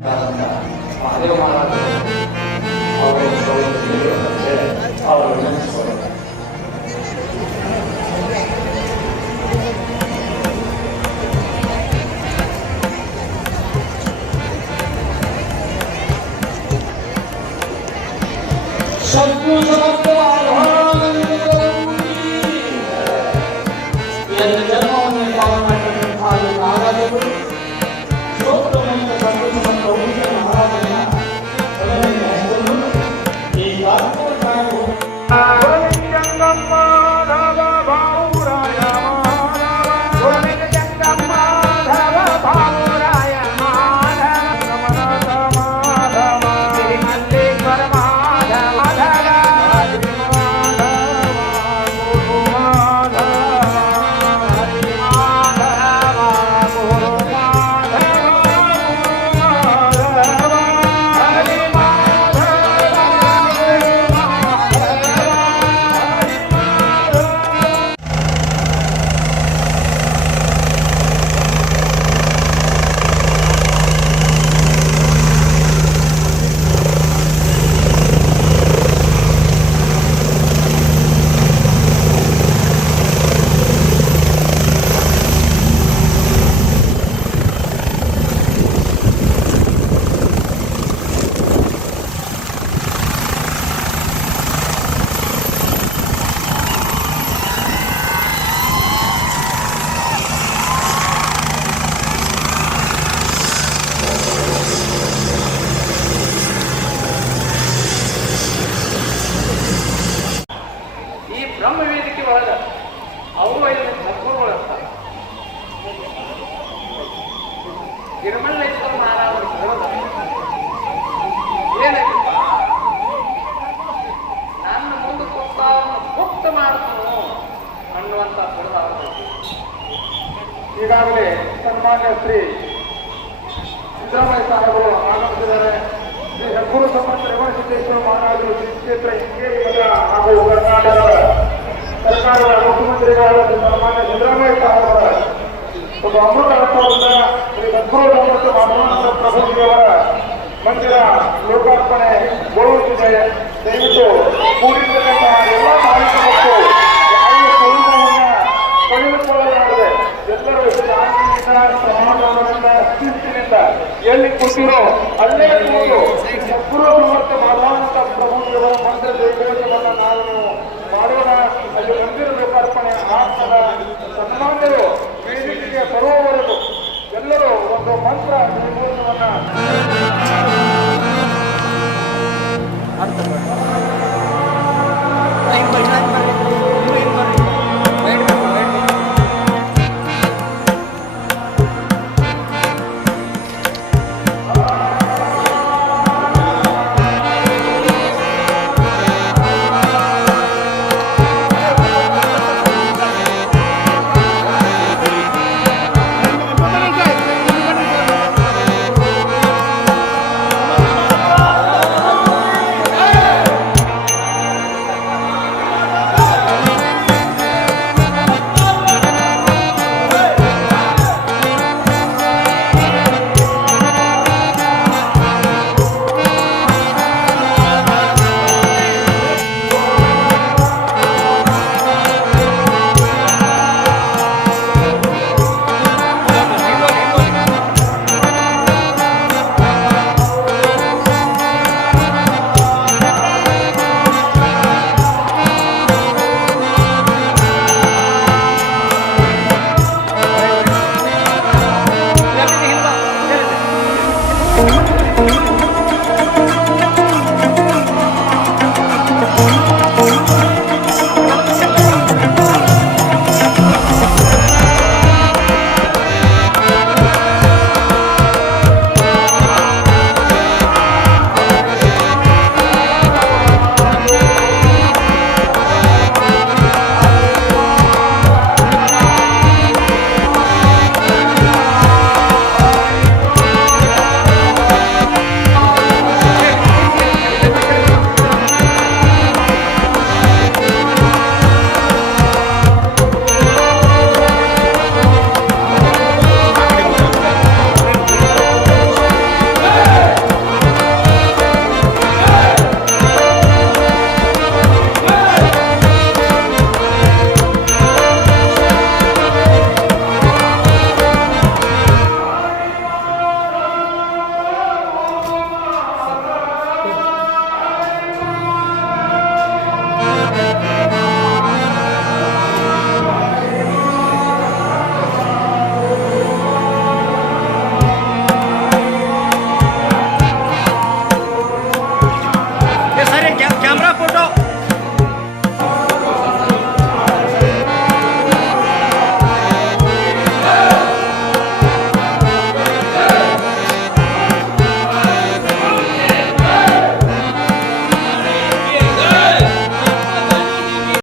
ಮಹಾದೇವ ಮಹಾರಾಜರು ಅವರು ಸೌಲಭ್ಯ ನೀಡುವಂತೆ ಅವರು ಒಳಗ ಅವರು ಐದು ಸದ್ಗುರುಗಳು ಇರ್ತಾರೆ ಗಿರಿಮಲ್ಲೇಶ್ವರ ಮಹಾರಾಜರು ಹೇಳೋದು ಏನೈತಪ್ಪ ನನ್ನ ಮುಂದೆ ಕೂತವನ್ನ ಮುಕ್ತ ಮಾಡ್ತಾನೋ ಅನ್ನುವಂತ ಬಿಡದ ಈಗಾಗಲೇ ಸನ್ಮಾನ್ಯ ಶ್ರೀ ಸಿದ್ದರಾಮಯ್ಯ ಸಾಹೇಬರು ಆಗಮಿಸಿದ್ದಾರೆ. ಶ್ರೀ ಹೆಗ್ಗೂರು ಸಂಬಂಧ ಸಿದ್ದೇಶ್ವರ ಮಹಾರಾಜರು ಶ್ರೀ ಕ್ಷೇತ್ರ ಹಾಗೂ ಸರ್ಕಾರದ ಮುಖ್ಯಮಂತ್ರಿಗಳಾದ ಸನ್ಮಾನ್ಯ ಸಿದ್ದರಾಮಯ್ಯ ಸಾಹೇಬರ ಒಂದು ಅಮೃತ ರಥವನ್ನ ಶ್ರೀ ಸದ್ಗುರು ಮತ್ತು ಮಾಧವಾನಂದ ಪ್ರಭುಜಿಯವರ ಮಂದಿರ ಲೋಕಾರ್ಪಣೆ ಗೋಳುತ್ತಿದೆ ದಯವಿಟ್ಟು ಕೂಡಿರ್ತಕ್ಕಂತಹ ಎಲ್ಲ ಮಾಲಿಕ ಮತ್ತು ಯಾವುದೇ ಸ್ವರೂಪವನ್ನ ಪಡೆದುಕೊಳ್ಳಲಾಗಿದೆ ಎಲ್ಲರೂ ಶಾಂತಿಯಿಂದ ಸಮಾಧಾನದಿಂದ ಅಸ್ತಿತ್ವದಿಂದ ಎಲ್ಲಿ ಕೂತಿರೋ ಅಲ್ಲೇ ಕೂತು ಸದ್ಗುರು ಮತ್ತು ಮಾಧವಾನಂದ ಪ್ರಭುಜಿಯವರ ಮಂದಿರ ಜಯಘೋಷವನ್ನು ನಾವು ಮಾಡೋಣ. ಆಗ್ತದ ಸನ್ಮಾನ್ಯರು ವೇದಿಕೆಗೆ ಬರುವವರೆಗೂ ಎಲ್ಲರೂ ಒಂದು ಮಂತ್ರ ಜಯಘೋಷವನ್ನ